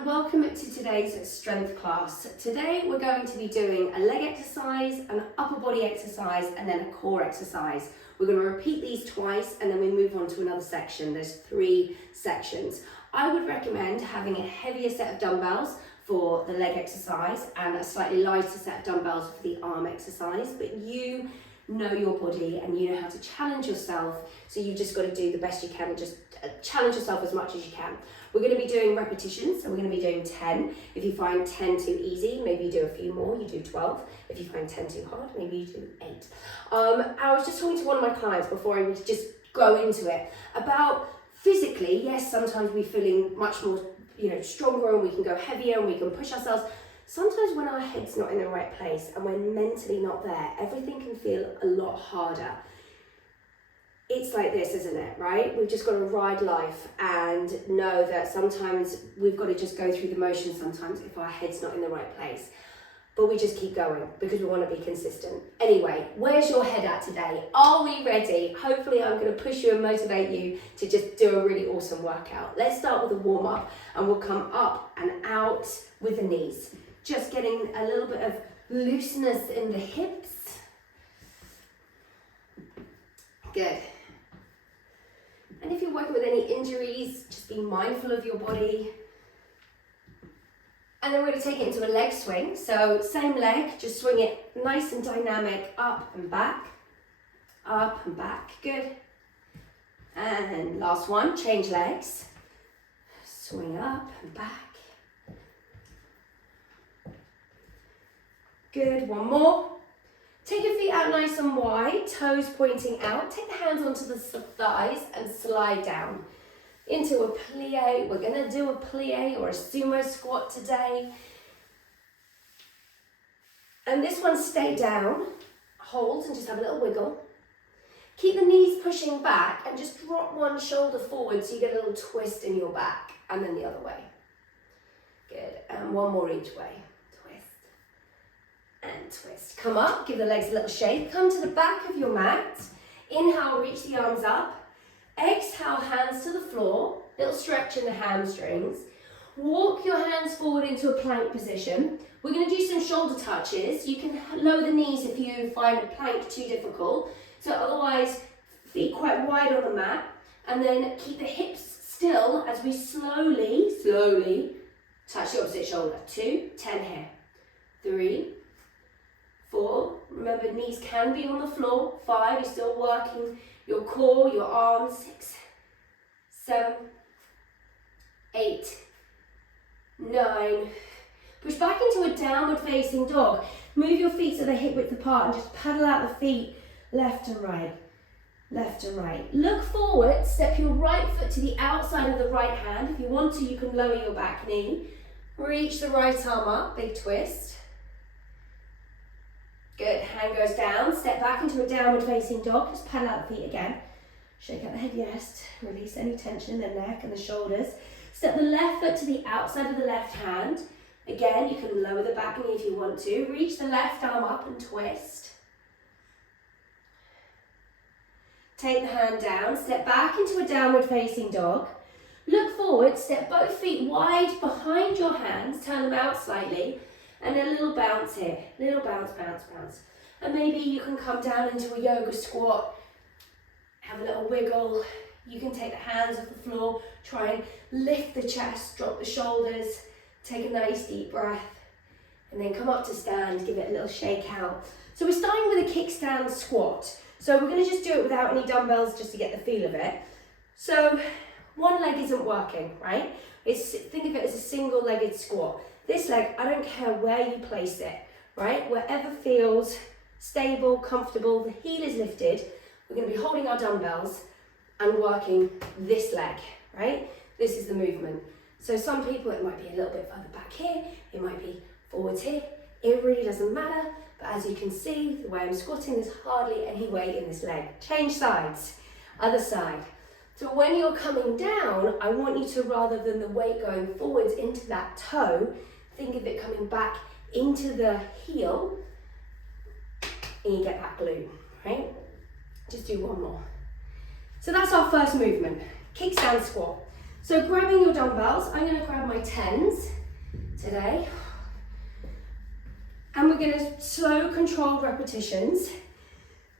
and welcome to today's strength class. Today we're going to be doing a leg exercise, an upper body exercise and then a core exercise. We're going to repeat these twice and then we move on to another section. There's 3 sections. I would recommend having a heavier set of dumbbells for the leg exercise and a slightly lighter set of dumbbells for the arm exercise, but you know your body and you know how to challenge yourself, so you've just got to do the best you can and just challenge yourself as much as you can. We're going to be doing repetitions, so we're going to be doing 10. If you find 10 too easy, maybe you do a few more, you do 12. If you find 10 too hard, maybe you do 8. I was just talking to one of my clients before I would just go into it about physically, yes, sometimes we're feeling much more, stronger and we can go heavier and we can push ourselves. Sometimes when our head's not in the right place and we're mentally not there, everything can feel a lot harder. It's like this, isn't it, right? We've just got to ride life and know that sometimes we've got to just go through the motions sometimes if our head's not in the right place. But we just keep going because we want to be consistent. Anyway, where's your head at today? Are we ready? Hopefully I'm going to push you and motivate you to just do a really awesome workout. Let's start with a warm up and we'll come up and out with the knees. Just getting a little bit of looseness in the hips. Good. And if you're working with any injuries, just be mindful of your body. And then we're going to take it into a leg swing. So same leg, just swing it nice and dynamic, up and back, up and back. Good. And last one, change legs. Swing up and back. Good, one more. Take your feet out nice and wide, toes pointing out. Take the hands onto the thighs and slide down into a plie. We're going to do a plie or a sumo squat today. And this one, stay down, hold and just have a little wiggle. Keep the knees pushing back and just drop one shoulder forward so you get a little twist in your back, and then the other way. Good, and one more each way. And twist. Come up, give the legs a little shake. Come to the back of your mat. Inhale, reach the arms up. Exhale, hands to the floor. Little stretch in the hamstrings. Walk your hands forward into a plank position. We're going to do some shoulder touches. You can lower the knees if you find a plank too difficult. So otherwise, feet quite wide on the mat. And then keep the hips still as we slowly touch the opposite shoulder. 2, 10 here. 3, 4, remember knees can be on the floor. 5, you're still working your core, your arms. 6, 7, 8, 9. Push back into a downward facing dog. Move your feet so they're hip width apart and just paddle out the feet left and right, left and right. Look forward, step your right foot to the outside of the right hand. If you want to, you can lower your back knee. Reach the right arm up, big twist. Good, hand goes down, step back into a downward facing dog, just paddle out the feet again. Shake out the head, yes, release any tension in the neck and the shoulders. Step the left foot to the outside of the left hand. Again, you can lower the back knee if you want to. Reach the left arm up and twist. Take the hand down, step back into a downward facing dog. Look forward, step both feet wide behind your hands, turn them out slightly. And a little bounce here, little bounce, bounce, bounce. And maybe you can come down into a yoga squat, have a little wiggle. You can take the hands off the floor, try and lift the chest, drop the shoulders, take a nice deep breath, and then come up to stand, give it a little shake out. So we're starting with a kickstand squat. So we're gonna just do it without any dumbbells just to get the feel of it. So one leg isn't working, right? Think of it as a single-legged squat. This leg, I don't care where you place it, right? Wherever feels stable, comfortable, the heel is lifted. We're going to be holding our dumbbells and working this leg, right? This is the movement. So some people, it might be a little bit further back here, it might be forwards here. It really doesn't matter, but as you can see, the way I'm squatting, there's hardly any weight in this leg. Change sides, other side. So when you're coming down, I want you to, rather than the weight going forwards into that toe, think of it coming back into the heel, and you get that glute, right? Just do one more. So that's our first movement, kickstand squat. So grabbing your dumbbells, I'm going to grab my 10s today. And we're going to slow controlled repetitions.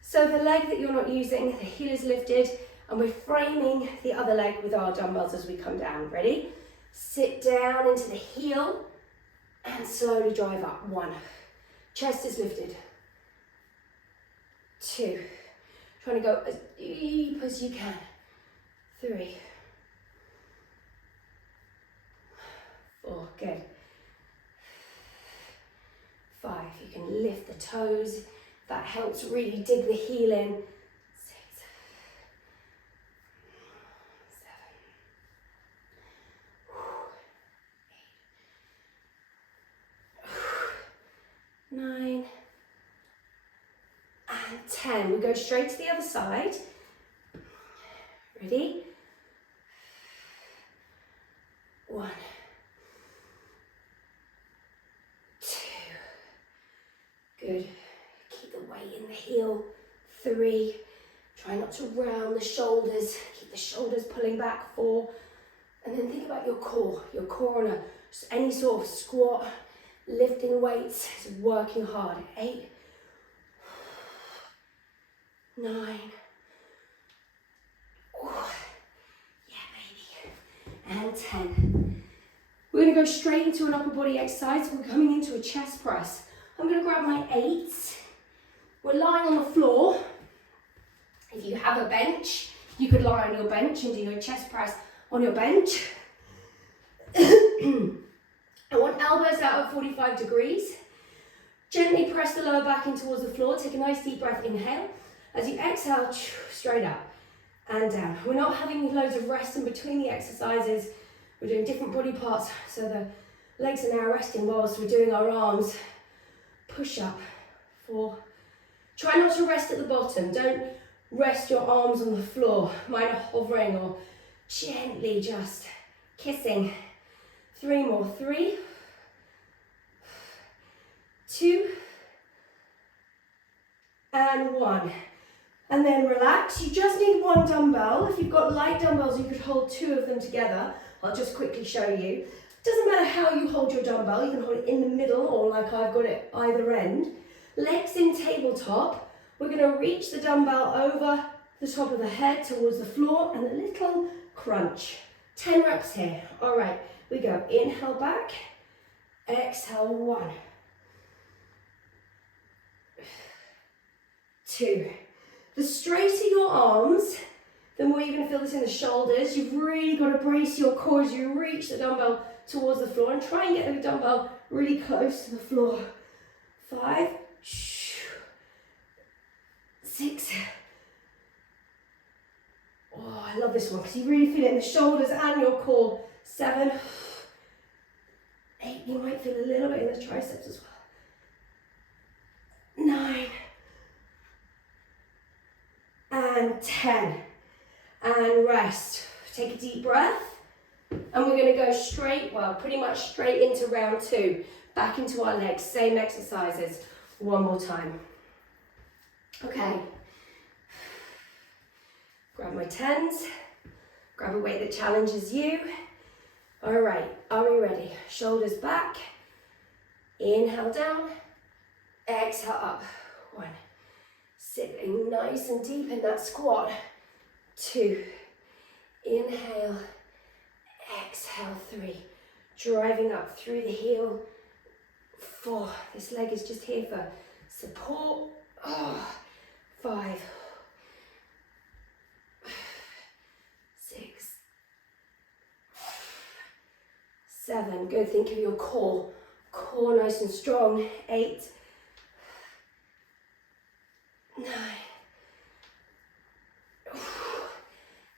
So the leg that you're not using, the heel is lifted, and we're framing the other leg with our dumbbells as we come down. Ready? Sit down into the heel and slowly drive up. 1. Chest is lifted. 2. Trying to go as deep as you can. 3. 4. Good. 5. You can lift the toes. That helps really dig the heel in. 6. 7. 8. 9. And 10. We go straight to the other side. Ready? 1. 2. Good. Keep the weight in the heel. 3. Try not to round the shoulders. Keep the shoulders pulling back. 4. And then think about your core. Your core on any sort of squat, lifting weights, is working hard. 8. 9. Oh, yeah, baby. And 10. We're going to go straight into an upper body exercise. We're coming into a chest press. I'm going to grab my 8s. We're lying on the floor. If you have a bench, you could lie on your bench and do your chest press on your bench. I want elbows out at 45 degrees. Gently press the lower back in towards the floor. Take a nice deep breath, inhale. As you exhale, straight up and down. We're not having loads of rest in between the exercises. We're doing different body parts, so the legs are now resting whilst we're doing our arms. Push up. 4. Try not to rest at the bottom. Don't rest your arms on the floor. Mine are hovering or gently just kissing. 3 more. 3. 2. And 1. And then relax. You just need 1 dumbbell. If you've got light dumbbells, you could hold 2 of them together. I'll just quickly show you. Doesn't matter how you hold your dumbbell. You can hold it in the middle or like I've got it either end. Legs in tabletop. We're going to reach the dumbbell over the top of the head towards the floor and a little crunch. 10 reps here. All right, we go. Inhale back. Exhale. 1. 2. The straighter your arms, the more you're going to feel this in the shoulders. You've really got to brace your core as you reach the dumbbell towards the floor and try and get the dumbbell really close to the floor. 5. 6. Oh, I love this one because you really feel it in the shoulders and your core. 7. 8. You might feel a little bit in the triceps as well. 9. And 10. And rest. Take a deep breath. And we're going to go straight, well, pretty much straight into round 2. Back into our legs. Same exercises. 1 more time. Okay. Grab my 10s. Grab a weight that challenges you. All right. Are we ready? Shoulders back. Inhale down. Exhale up. 1. Sitting nice and deep in that squat. 2. Inhale. Exhale. 3. Driving up through the heel. 4. This leg is just here for support. 5. 6. 7. Good. Think of your core. Core nice and strong. 8. 9.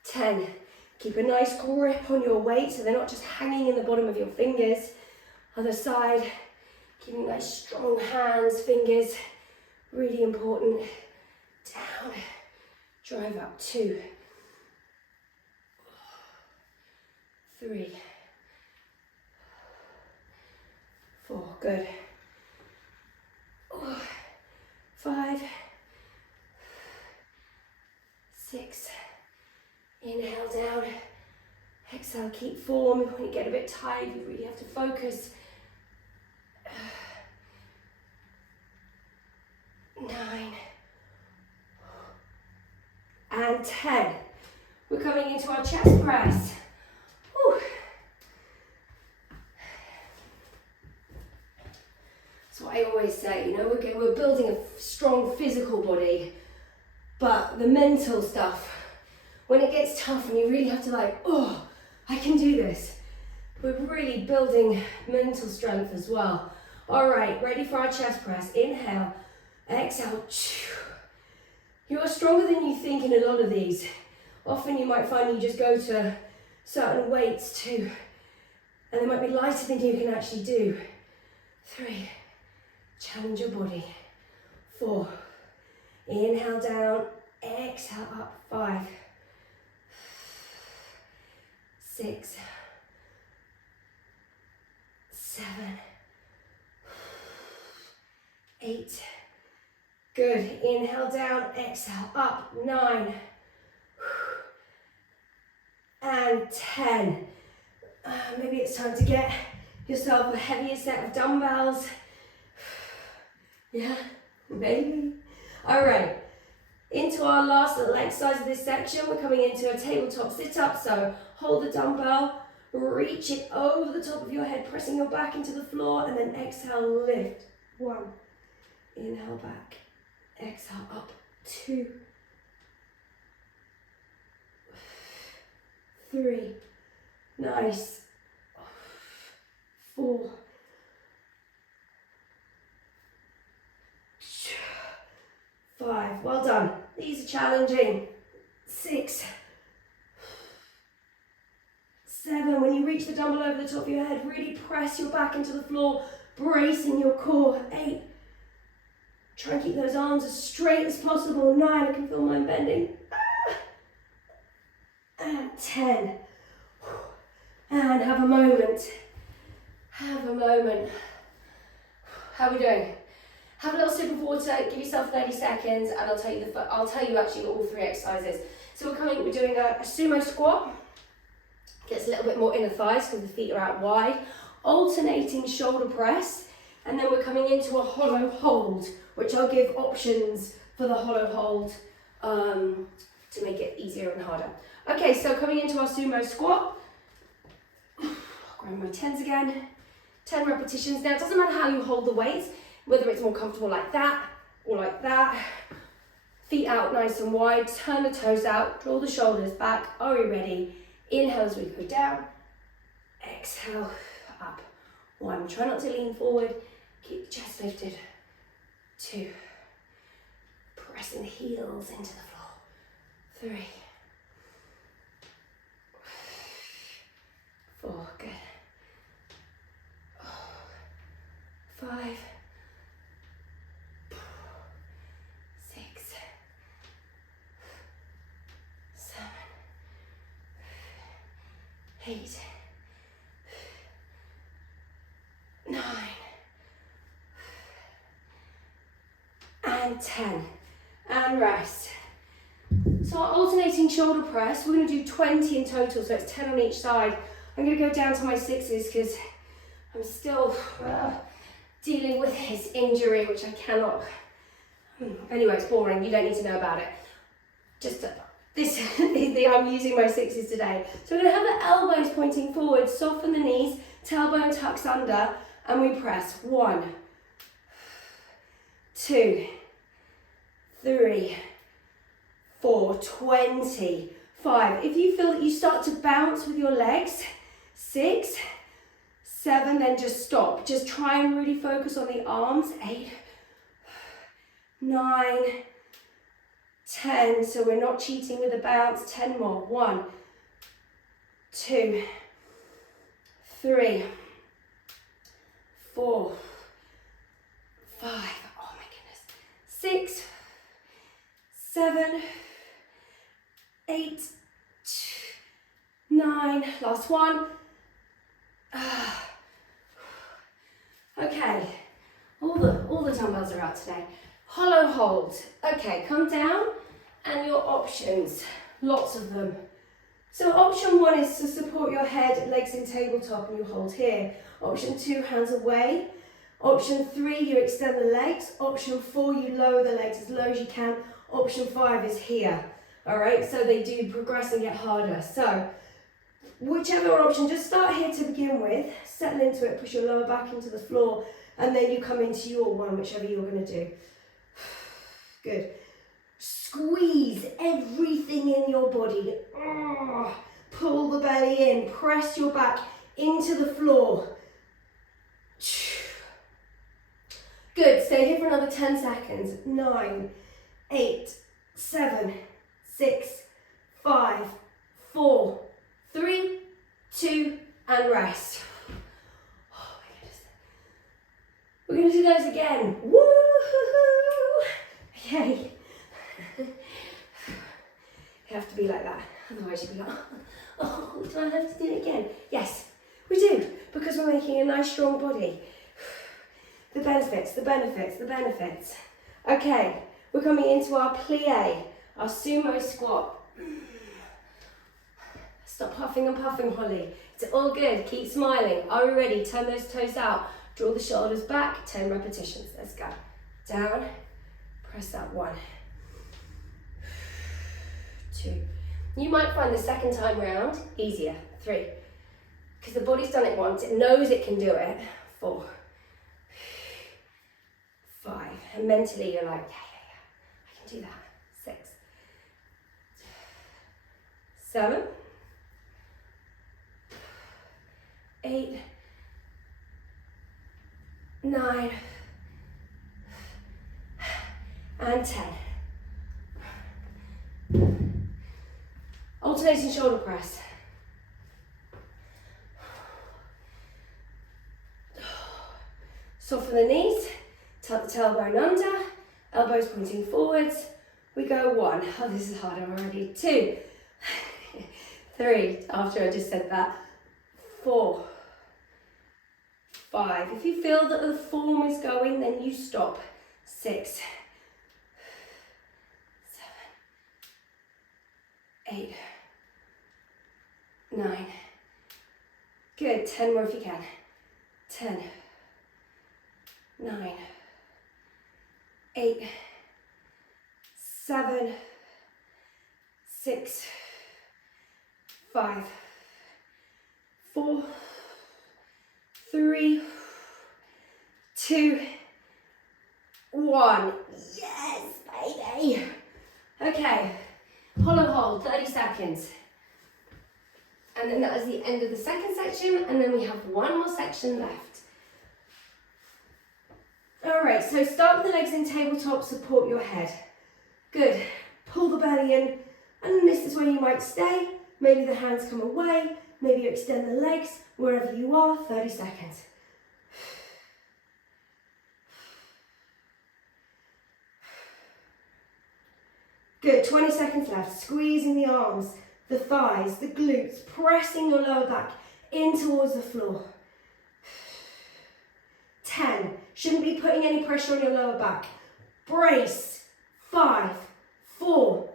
10. Keep a nice grip on your weight so they're not just hanging in the bottom of your fingers. Other side. Keeping nice strong hands, fingers. Really important. Down. Drive up. 2. 3. 4. Good. 5. 6. Inhale down. Exhale, keep form. When you get a bit tired, you really have to focus. 9 and 10. We're coming into our chest press. Whew. So I always say, you know, we're building a strong physical body, but the mental stuff, when it gets tough and you really have to like, oh, I can do this. We're really building mental strength as well. All right, ready for our chest press. Inhale, exhale. You are stronger than you think in a lot of these. Often you might find you just go to certain weights too, and they might be lighter than you can actually do. 3, challenge your body. 4, inhale down, exhale up. 5, 6, 7, 8. Good. Inhale down, exhale up. 9 and 10. Maybe it's time to get yourself a heavier set of dumbbells. Yeah, maybe. All right. Into our last little exercise of this section, we're coming into a tabletop sit-up. So hold the dumbbell, reach it over the top of your head, pressing your back into the floor, and then exhale, lift. 1, inhale back, exhale up. 2, 3, nice. 4, 5, well done. These are challenging. 6, 7, when you reach the dumbbell over the top of your head, really press your back into the floor, bracing your core. 8, try and keep those arms as straight as possible. 9, I can feel mine bending. And 10, and have a moment. Have a moment. How are we doing? Have a little sip of water, give yourself 30 seconds, and I'll tell you actually all 3 exercises. So we're doing a sumo squat. Gets a little bit more inner thighs because the feet are out wide. Alternating shoulder press, and then we're coming into a hollow hold, which I'll give options for the hollow hold to make it easier and harder. Okay, so coming into our sumo squat. Grab my 10s again. 10 repetitions. Now it doesn't matter how you hold the weights, whether it's more comfortable like that or like that. Feet out nice and wide, turn the toes out, draw the shoulders back. Are we ready? Inhale as we go down, exhale, up. 1, try not to lean forward, keep the chest lifted. 2, pressing the heels into the floor. 3, 4, good. 5, 6, 7, 8, 9, and 10, and rest. So our alternating shoulder press, we're going to do 20 in total, so it's 10 on each side. I'm going to go down to my 6s because I'm still dealing with his injury, which I cannot. Anyway, it's boring. You don't need to know about it. Just I'm using my 6s today. So we're going to have the elbows pointing forward, soften the knees, tailbone tucks under, and we press. 1, 2, 3, 4, 20, 5. If you feel that you start to bounce with your legs, 6, 7, then just stop. Just try and really focus on the arms. 8, 9, 10. So we're not cheating with the bounce. 10 more. 1, 2, 3, 4, 5. Oh my goodness. 6, 7, 8, 9. Last one. Okay, all the dumbbells are out today. Hollow hold. Okay, come down, and your options, lots of them. So option 1 is to support your head, legs in tabletop, and you hold here. Option 2, hands away. Option 3, you extend the legs. Option 4, you lower the legs as low as you can. Option 5 is here. All right, so they do progress and get harder. So whichever option, just start here to begin with. Settle into it, push your lower back into the floor, and then you come into your one, whichever you're going to do. Good. Squeeze everything in your body. Pull the belly in, press your back into the floor. Good, stay here for another 10 seconds. 9, 8, 7, 6, 5, 4, 3, 2, and rest. Oh my goodness. We're going to do those again. Woo-hoo-hoo. Okay. You have to be like that, otherwise you'll be like, oh, do I have to do it again? Yes, we do, because we're making a nice strong body. The benefits, the benefits, the benefits. Okay, we're coming into our plie, our sumo squat. Stop huffing and puffing, Holly. It's all good, keep smiling. Are we ready? Turn those toes out, draw the shoulders back, 10 repetitions. Let's go. Down, press that 1. 2. You might find the second time round easier. 3. Because the body's done it once, it knows it can do it. 4. 5. And mentally you're like, yeah, I can do that. 6. 7. 8. 9. And 10. Alternating shoulder press. Soften the knees, tuck the tailbone under, elbows pointing forwards. We go 1. Oh, this is harder already. 2. 3, after I just said that. 4. 5. If you feel that the form is going, then you stop. 6. 7. 8. 9. Good. 10 more if you can. 10. 9. 8. 7. 6. 5. 4. 3. 2. 1. Yes, baby. Okay. Hollow hold, 30 seconds. And then that is the end of the second section, and then we have one more section left. All right, so start with the legs in tabletop, support your head. Good. Pull the belly in, and this is where you might stay. Maybe the hands come away, maybe you extend the legs, wherever you are, 30 seconds. Good, 20 seconds left. Squeezing the arms, the thighs, the glutes, pressing your lower back in towards the floor. 10. Shouldn't be putting any pressure on your lower back. Brace. 5, 4,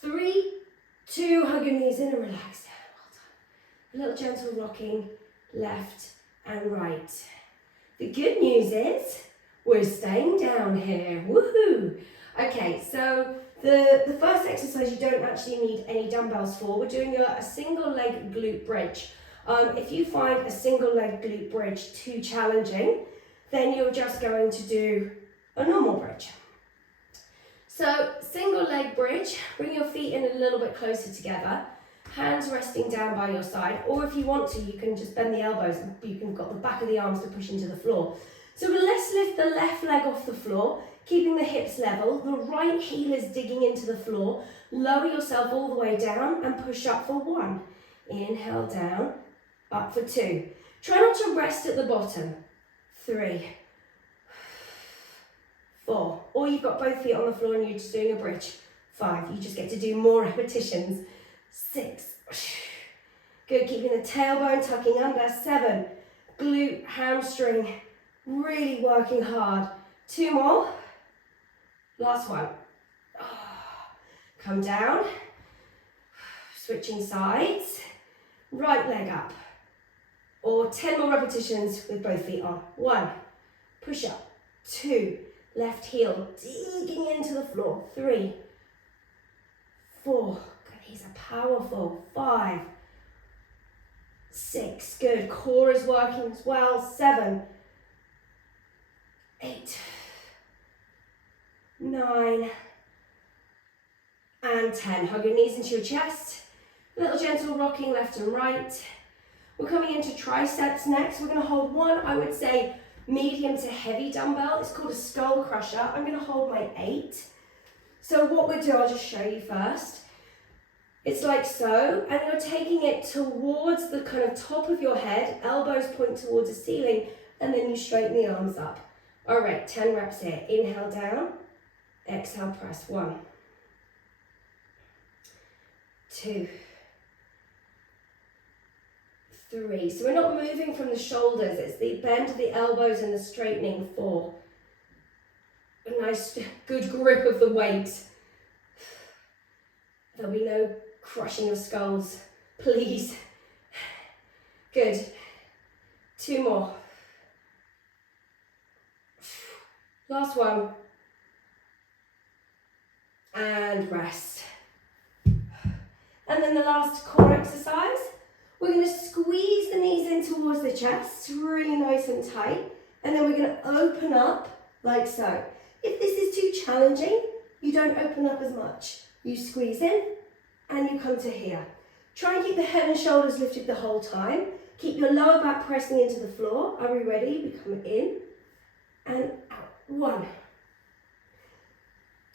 3, 2. Hug your knees in and relax. Well done. A little gentle rocking left and right. The good news is we're staying down here. Woohoo! Okay, so the first exercise you don't actually need any dumbbells for. We're doing a single leg glute bridge. If you find a single leg glute bridge too challenging, then you're just going to do a normal bridge. So single leg bridge, bring your feet in a little bit closer together, hands resting down by your side, or if you want to, you can just bend the elbows and you can got the back of the arms to push into the floor. So let's lift the left leg off the floor, keeping the hips level. The right heel is digging into the floor. Lower yourself all the way down and push up for 1. Inhale down, up for 2. Try not to rest at the bottom. 3, 4. Or you've got both feet on the floor and you're just doing a bridge. 5. You just get to do more repetitions. 6. Good, keeping the tailbone tucking under. 7. Glute, hamstring, really working hard. 2 more. Last one. Come down. Switching sides, right leg up. Or 10 more repetitions with both feet on. 1, push up. 2, left heel digging into the floor. 3, 4, good, these are powerful. 5, 6, good, core is working as well. 7, 8, 9, and 10. Hug your knees into your chest. A little gentle rocking left and right. We're coming into triceps next. We're going to hold one, I would say, medium to heavy dumbbell. It's called a skull crusher. I'm going to hold my 8. So what we do, I'll just show you first. It's like so, and you're taking it towards the kind of top of your head, elbows point towards the ceiling, and then you straighten the arms up. All right, 10 reps here. Inhale down, exhale, press. 1, 2, 3. So we're not moving from the shoulders, it's the bend of the elbows and the straightening. 4. A nice, good grip of the weight. There'll be no crushing of skulls, please. Good. 2 more. Last one. And rest. And then the last core exercise. We're going to squeeze the knees in towards the chest, really nice and tight. And then we're going to open up like so. If this is too challenging, you don't open up as much. You squeeze in and you come to here. Try and keep the head and shoulders lifted the whole time. Keep your lower back pressing into the floor. Are we ready? We come in and out. 1,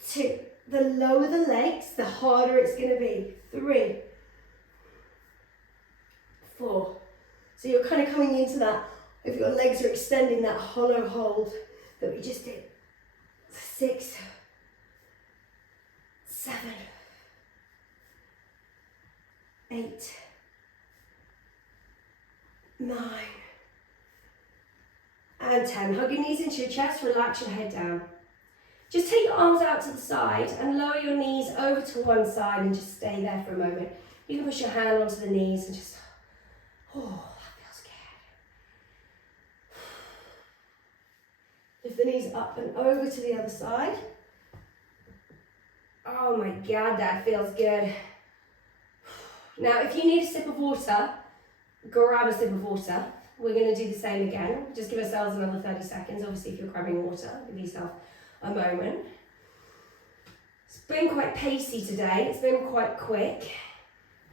2. The lower the legs, the harder it's going to be. 3, 4. So you're kind of coming into that, if your legs are extending, that hollow hold that we just did. 6, 7, 8, 9, and 10. Hug your knees into your chest, relax your head down. Just take your arms out to the side and lower your knees over to one side and just stay there for a moment. You can push your hand onto the knees and just, oh, that feels good. Lift the knees up and over to the other side. Oh my God, that feels good. Now, if you need a sip of water, grab a sip of water. We're going to do the same again. Just give ourselves another 30 seconds. Obviously, if you're grabbing water, give yourself a moment. It's been quite pacey today. It's been quite quick.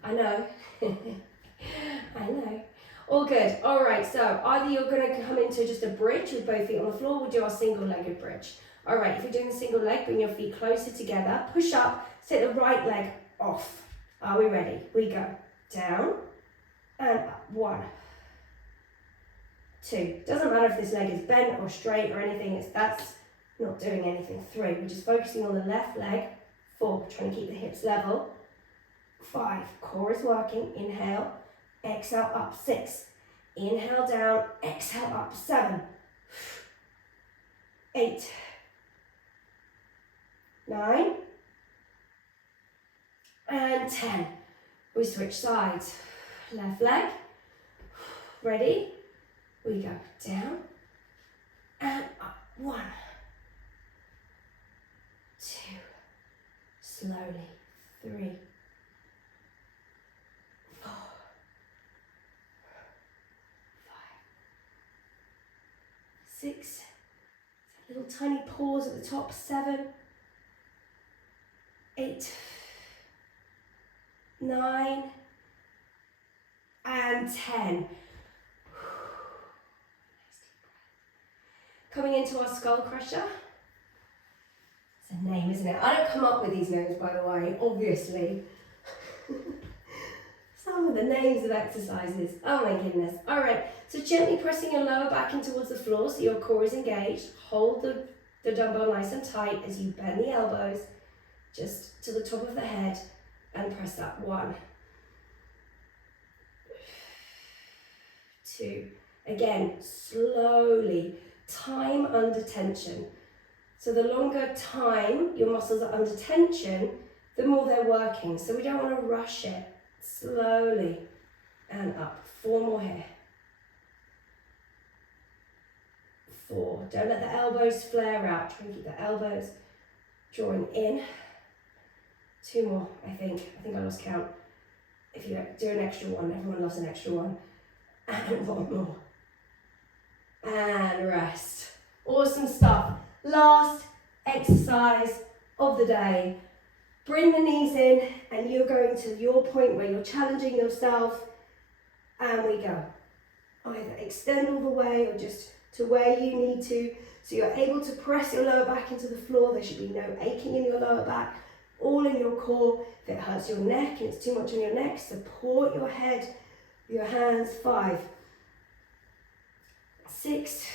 I know. I know. All good. All right, so either you're going to come into just a bridge with both feet on the floor. We'll do our single-legged bridge. All right, if you're doing a single leg, bring your feet closer together. Push up, take the right leg off. Are we ready? We go. Down and up. 1, 2. Doesn't matter if this leg is bent or straight or anything. That's not doing anything. 3. We're just focusing on the left leg. 4. Trying to keep the hips level. 5. Core is working. Inhale. Exhale up. 6. Inhale down. Exhale up. 7. 8. 9. And 10. We switch sides. Left leg. Ready? We go down and up. 1, 2. Slowly. 3, 4, 5, 6. A little tiny pause at the top. 7, 8, 9, and 10. Coming into our skull crusher. It's a name, isn't it? I don't come up with these names, by the way, obviously. Some of the names of exercises. Oh my goodness. All right, so gently pressing your lower back in towards the floor so your core is engaged. Hold the dumbbell nice and tight as you bend the elbows just to the top of the head and press up. 1, 2. Again, slowly. Time under tension. So the longer time your muscles are under tension, the more they're working. So we don't want to rush it. Slowly and up. 4 more here. 4. Don't let the elbows flare out. Try and keep the elbows drawing in. 2 more, I think. I lost count. If you do an extra one, everyone loves an extra one. And 1 more. And rest. Awesome stuff. Last exercise of the day. Bring the knees in and you're going to your point where you're challenging yourself. And we go. Either extend all the way or just to where you need to. So you're able to press your lower back into the floor. There should be no aching in your lower back. All in your core. If it hurts your neck and it's too much on your neck, support your head, your hands. 5, 6,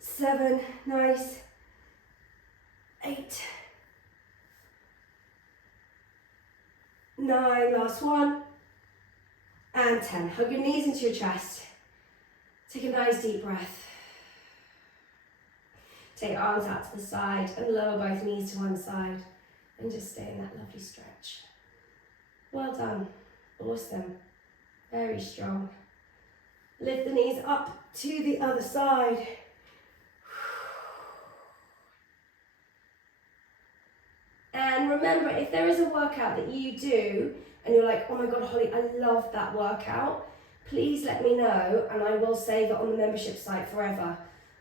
7, nice. 8, 9, last one. And 10. Hug your knees into your chest. Take a nice deep breath. Take your arms out to the side and lower both knees to one side. And just stay in that lovely stretch. Well done. Awesome. Very strong. Lift the knees up to the other side. And remember, if there is a workout that you do and you're like, oh my God, Holly, I love that workout, please let me know and I will save it on the membership site forever.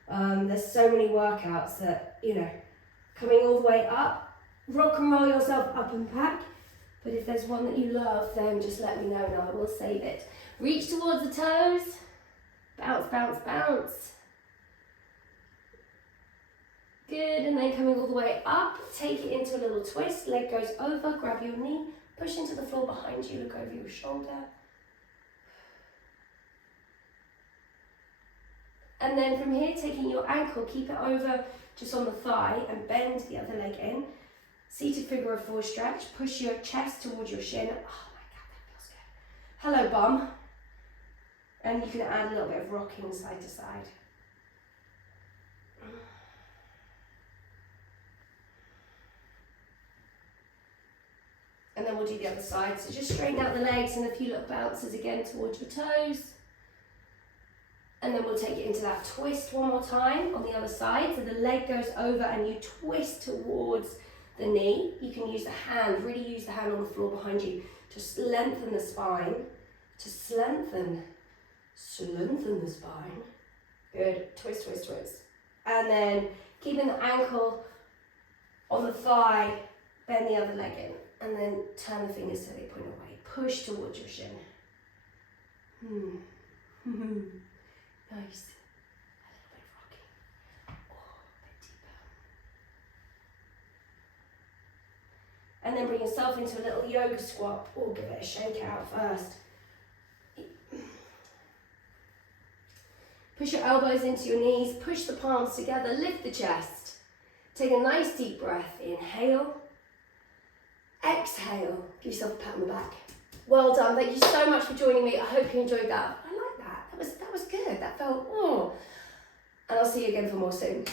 There's so many workouts that, coming all the way up, rock and roll yourself up and back. But if there's one that you love, then just let me know and I will save it. Reach towards the toes. Bounce, bounce, bounce. Good, and then coming all the way up, take it into a little twist. Leg goes over, grab your knee, push into the floor behind you, look over your shoulder. And then from here, taking your ankle, keep it over just on the thigh and bend the other leg in. Seated figure of 4 stretch. Push your chest towards your shin. Oh my God, that feels good. Hello, bum. And you can add a little bit of rocking side to side. And then we'll do the other side. So just straighten out the legs and a few little bounces again towards your toes. And then we'll take it into that twist one more time on the other side. So the leg goes over and you twist towards the knee. You can use the hand, really use the hand on the floor behind you to lengthen the spine, to strengthen the spine. Good, twist, twist, twist. And then keeping the ankle on the thigh, bend the other leg in. And then turn the fingers so they point away. Push towards your shin. Nice. A little bit of rocking. Oh, a bit deeper. And then bring yourself into a little yoga squat or give it a shake out first. Push your elbows into your knees. Push the palms together. Lift the chest. Take a nice deep breath. Inhale. Exhale. Give yourself a pat on the back. Well done. Thank you so much for joining me. I hope you enjoyed that. I like that. That was good. That felt, And I'll see you again for more soon.